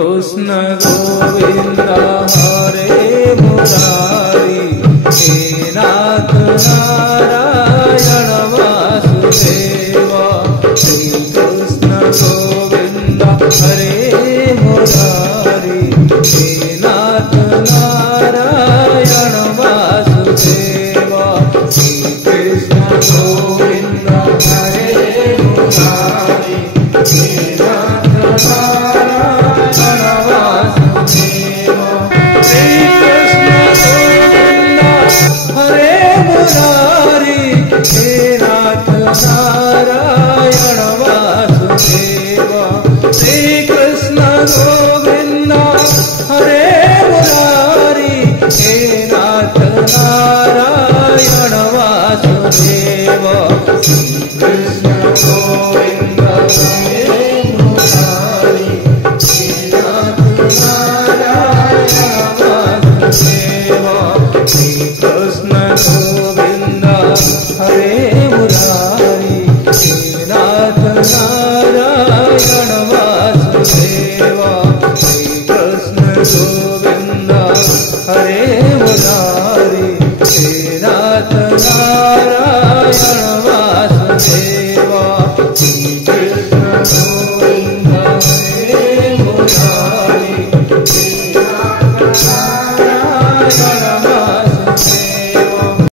Krishna Govind हरे Murari, हे नाथ Narayan Vasudev. Shri Krishna Govind हरे Murari, हे नाथ Narayan Vasudev. Shri Krishna Govind हरे Murari, हे नाथ Narayan Vasudev. Shri Krishna Govind हरे Murari, हे नाथ Narayan Vasudev. Shri Krishna Govind हरे Murari, हे नाथ Narayan Vasudev. Shri Krishna Govind हरे Murari, हे नाथ Narayan Vasudev. Shri Krishna Govind हरे